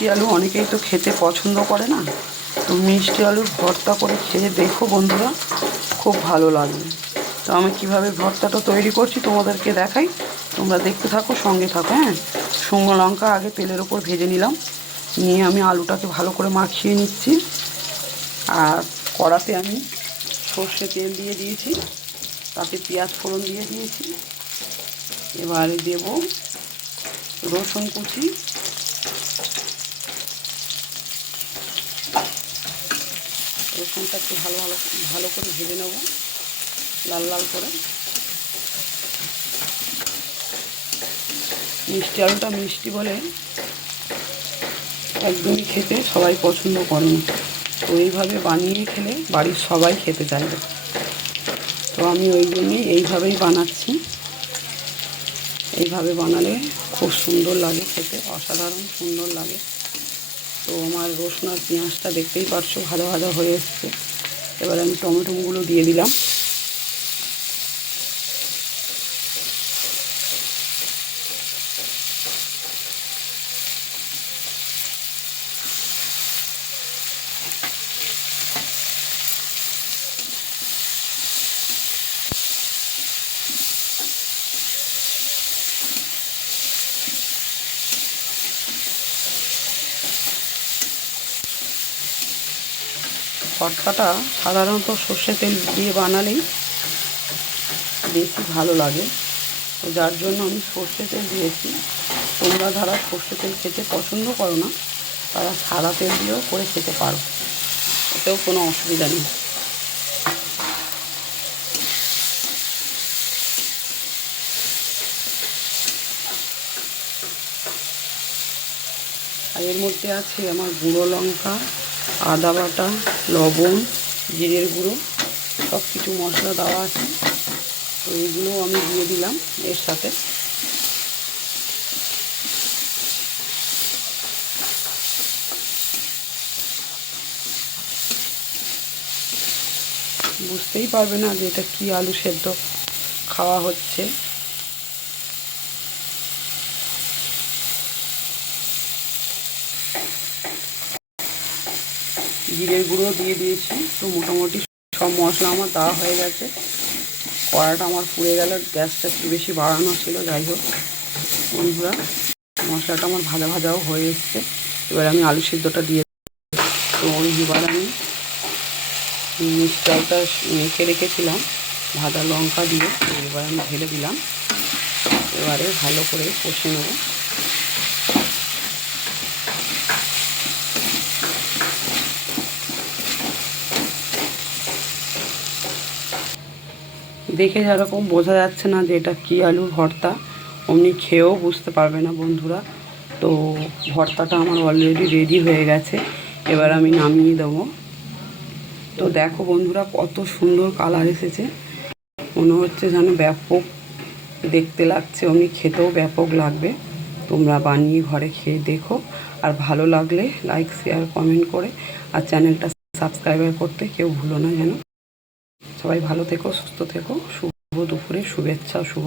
মিষ্টি আলু অনেকেই তো খেতে পছন্দ করে না, তো মিষ্টি আলুর ভর্তা করে খেয়ে দেখো বন্ধুরা, খুব ভালো লাগবে। তো আমি কিভাবে ভর্তাটা তৈরি করছি তোমাদেরকে দেখাই, তোমরা দেখতে থাকো, সঙ্গে থাকো। হ্যাঁ, শুকনো লঙ্কা আগে তেলের ওপর ভেজে নিলাম, নিয়ে আমি আলুটাকে ভালো করে মাখিয়ে নিচ্ছি। আর কড়াতে আমি সর্ষে তেল দিয়ে দিয়েছি, তাতে পেঁয়াজ ফোড়ন দিয়ে দিয়েছি। এবারে দেব রসুন কুচি, রসুনটা একটু ভালো করে ভেজে নেব, লাল লাল করে। মিষ্টি আলুটা মিষ্টি বলে একদমই খেতে সবাই পছন্দ করে না, তো এইভাবে বানিয়ে খেলে বাড়ির সবাই খেতে চাইবে। তো আমি ওই জন্যই এইভাবেই বানাচ্ছি। এইভাবে বানালে খুব সুন্দর লাগে খেতে, অসাধারণ সুন্দর লাগে। তো আমার রসুন আর পেঁয়াজটা দেখতেই পারছো ভাজা ভাজা হয়ে এসছে। এবার আমি টমেটোগুলো দিয়ে দিলাম। ভর্তাটা সাধারণত সর্ষে তেল দিয়ে বানালেই বেশি ভালো লাগে, তো যার জন্য আমি সর্ষে তেল দিয়েছি। তোমরা যারা সর্ষে তেল খেতে পছন্দ করো না, তারা সাদা তেল দিয়েও করে খেতে পারো, এতেও কোনো অসুবিধা নেই। আর এর মধ্যে আছে আমার গুঁড়ো লঙ্কা, আদা বাটা, লবণ, জিরের গুঁড়ো, সব কিছু মশলা দেওয়া আছে। তো এইগুলো আমি দিয়ে দিলাম এর সাথে। বুঝতেই পারবে না যে এটা কি আলু সেদ্ধ খাওয়া হচ্ছে। জিরের গুঁড়ো দিয়ে দিয়েছি, তো মোটামুটি সব মশলা আমার দেওয়া হয়ে গেছে। কড়াটা আমার পুড়ে গেল, গ্যাসটা একটু বেশি বাড়ানো ছিল। যাই হোক বন্ধুরা, মশলাটা আমার ভাজা ভাজাও হয়ে এসছে। এবার আমি আলু সিদ্ধটা দিয়ে, তো এবার আমি মিষ্টি আলুটা মেখে রেখেছিলাম ভাজা লঙ্কা দিয়ে, এবার আমি ঢেলে দিলাম। এবারে ভালো করে কষে নেব। দেখে যেরকম বোঝা যাচ্ছে না যে এটা কী আলুর ভর্তা, অমনি খেয়েও বুঝতে পারবে না বন্ধুরা। তো ভর্তাটা আমার অলরেডি রেডি হয়ে গেছে, এবার আমি নামিয়ে দেবো। তো দেখো বন্ধুরা, কত সুন্দর কালার এসেছে, মনে হচ্ছে যেন ব্যাপক দেখতে লাগছে, অমনি খেতেও ব্যাপক লাগবে। তোমরা বানিয়ে ঘরে খেয়ে দেখো, আর ভালো লাগলে লাইক শেয়ার কমেন্ট করে আর চ্যানেলটা সাবস্ক্রাইব করতে কেউ ভুলো না যেন। সবাই ভালো থেকো, সুস্থ থেকো। শুভ দুপুরে শুভেচ্ছা, শুভ